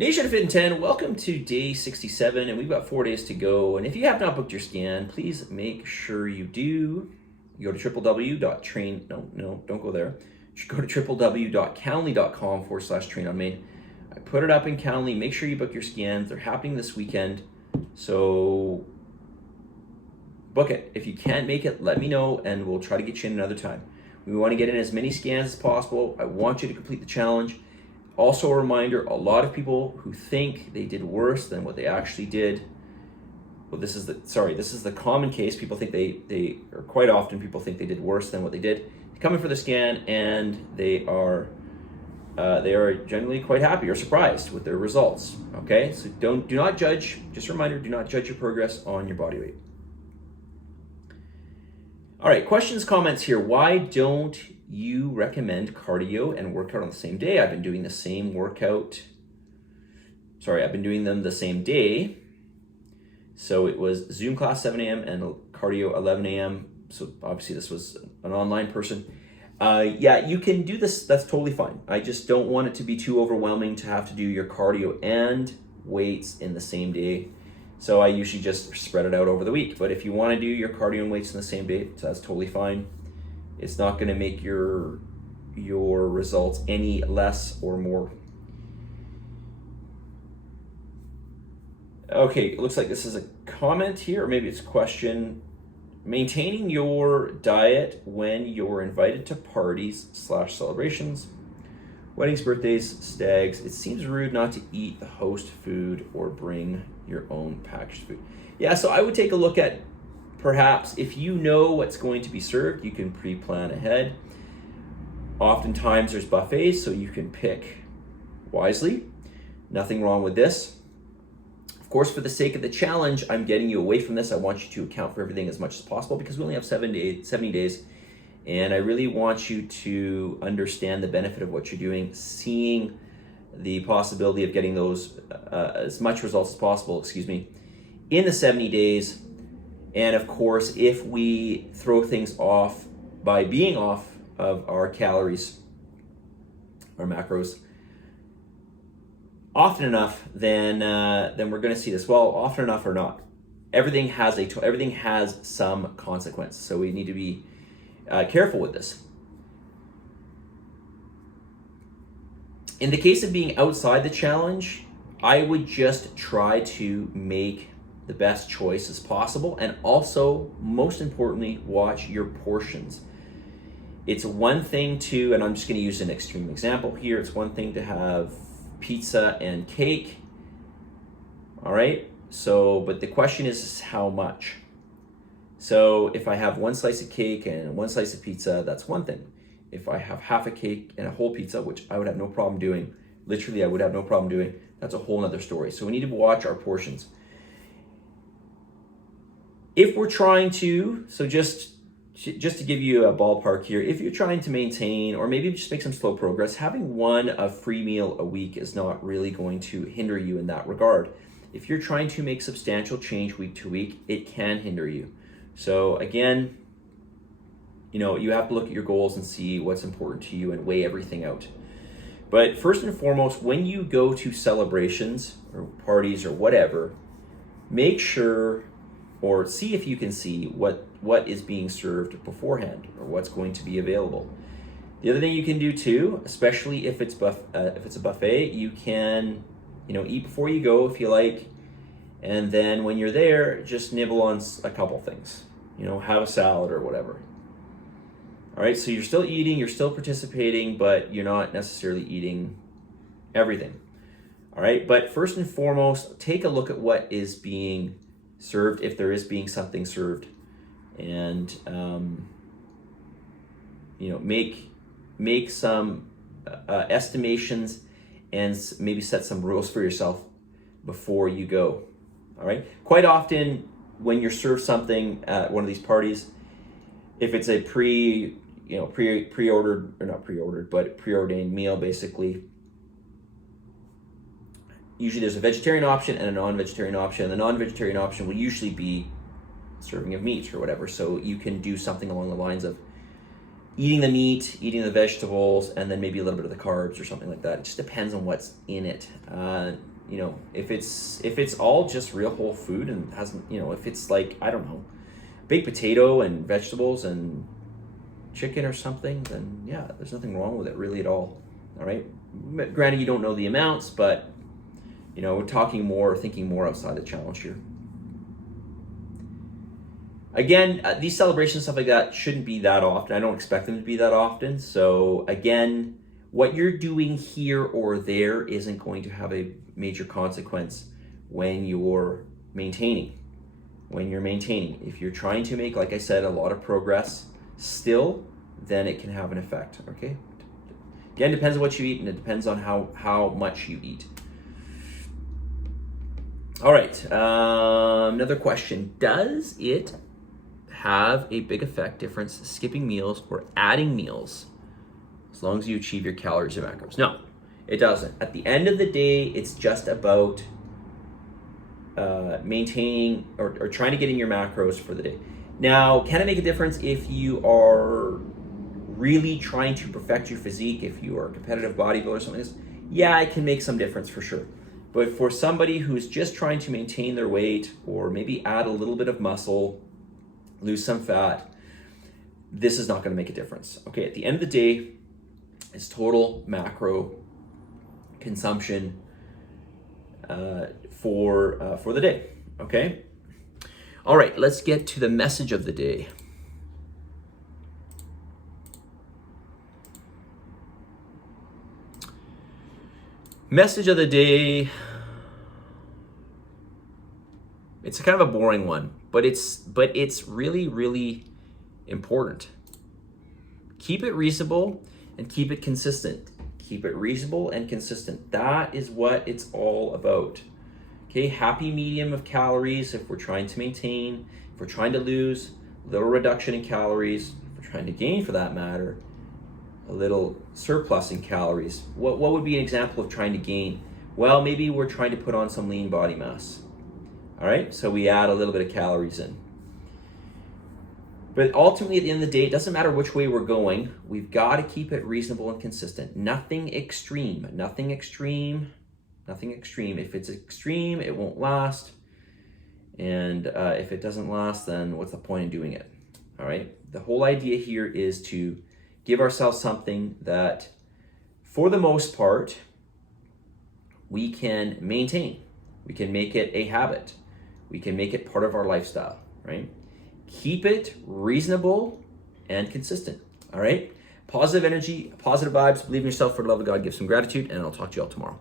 Nation of Fit in 10, welcome to day 67, and we've got 4 days to go. And if you have not booked your scan, please make sure you do. You go to www.train, no, don't go there. You should go to www.calendly.com/trainonmain. I put it up in Calendly. Make sure you book your scans. They're happening this weekend, so book it. If you can't make it, let me know, and we'll try to get you in another time. We want to get in as many scans as possible. I want you to complete the challenge. Also a reminder, a lot of people who think they did worse than what they actually did. Well, this is the common case. People think or quite often people think they did worse than what they did. They come in for the scan and they are generally quite happy or surprised with their results. Okay, so do not judge. Just a reminder, do not judge your progress on your body weight. All right, questions, comments here. Why don't you recommend cardio and workout on the same day? I've been doing the same workout. I've been doing them the same day. So it was Zoom class 7 a.m. and cardio 11 a.m. So obviously this was an online person. Yeah, you can do this. That's totally fine. I just don't want it to be too overwhelming to have to do your cardio and weights in the same day. So I usually just spread it out over the week. But if you want to do your cardio and weights in the same day, that's totally fine. It's not going to make your results any less or more. Okay, it looks like this is a comment here, or maybe it's a question. Maintaining your diet when you're invited to parties / celebrations, weddings, birthdays, stags. It seems rude not to eat the host food or bring your own packaged food. Yeah, so I would take a look at perhaps if you know what's going to be served, you can pre-plan ahead. Oftentimes there's buffets, so you can pick wisely. Nothing wrong with this. Of course, for the sake of the challenge, I'm getting you away from this. I want you to account for everything as much as possible because we only have 70 days. And I really want you to understand the benefit of what you're doing, seeing the possibility of getting those as much results as possible, in the 70 days. And of course, if we throw things off by being off of our calories, our macros, often enough, then we're going to see this. Well, often enough or not, everything has some consequence. So we need to be careful with this. In the case of being outside the challenge, I would just try to make the best choice as possible, and also, most importantly, watch your portions. It's one thing to, and I'm just going to use an extreme example here, it's one thing to have pizza and cake, all right? So, but the question is how much? So if I have one slice of cake and one slice of pizza, that's one thing. If I have half a cake and a whole pizza, which I would have no problem doing, literally I would have no problem doing, that's a whole nother story. So we need to watch our portions. If we're trying to, so just to give you a ballpark here, if you're trying to maintain or maybe just make some slow progress, having a free meal a week is not really going to hinder you in that regard. If you're trying to make substantial change week to week, it can hinder you. So again, you have to look at your goals and see what's important to you and weigh everything out. But first and foremost, when you go to celebrations or parties or whatever, make sure or see if you can see what is being served beforehand or what's going to be available. The other thing you can do too, especially if it's a buffet, you can eat before you go if you like, and then when you're there, just nibble on a couple things. Have a salad or whatever. All right, so you're still eating, you're still participating, but you're not necessarily eating everything. All right, but first and foremost, take a look at what is being served, if there is being something served, and make some estimations and maybe set some rules for yourself before you go. All right. Quite often, when you're served something at one of these parties, if it's a preordained meal, basically, usually there's a vegetarian option and a non-vegetarian option. And the non-vegetarian option will usually be serving of meat or whatever. So you can do something along the lines of eating the meat, eating the vegetables, and then maybe a little bit of the carbs or something like that. It just depends on what's in it. you know, if it's all just real whole food and hasn't, you know, if it's like, I don't know, baked potato and vegetables and chicken or something, then yeah, there's nothing wrong with it really at all. All right. Granted, you don't know the amounts, but you know, we're thinking more outside the challenge here. Again, these celebrations, stuff like that, shouldn't be that often. I don't expect them to be that often. So again, what you're doing here or there isn't going to have a major consequence when you're maintaining. If you're trying to make, like I said, a lot of progress still, then it can have an effect, okay? Again, depends on what you eat, and it depends on how much you eat. All right, another question. Does it have a big difference skipping meals or adding meals as long as you achieve your calories and macros? No, it doesn't. At the end of the day, it's just about maintaining or trying to get in your macros for the day. Now, can it make a difference if you are really trying to perfect your physique, if you are a competitive bodybuilder or something like this? Yeah, it can make some difference for sure. But for somebody who's just trying to maintain their weight or maybe add a little bit of muscle, lose some fat, this is not going to make a difference. Okay, at the end of the day, it's total macro consumption for the day. Okay. All right, let's get to the message of the day. Message of the day. It's kind of a boring one, but it's really, really important. Keep it reasonable and keep it consistent. Keep it reasonable and consistent. That is what it's all about. Okay, happy medium of calories if we're trying to maintain, if we're trying to lose, a little reduction in calories, if we're trying to gain for that matter, a little surplus in calories. What would be an example of trying to gain? Well, maybe we're trying to put on some lean body mass. All right, so we add a little bit of calories in. But ultimately, at the end of the day, it doesn't matter which way we're going. We've got to keep it reasonable and consistent. Nothing extreme. If it's extreme, it won't last. And if it doesn't last, then what's the point in doing it? All right. The whole idea here is to give ourselves something that, for the most part, we can maintain. We can make it a habit. We can make it part of our lifestyle, right? Keep it reasonable and consistent, all right? Positive energy, positive vibes, believe in yourself, for the love of God, give some gratitude, and I'll talk to you all tomorrow.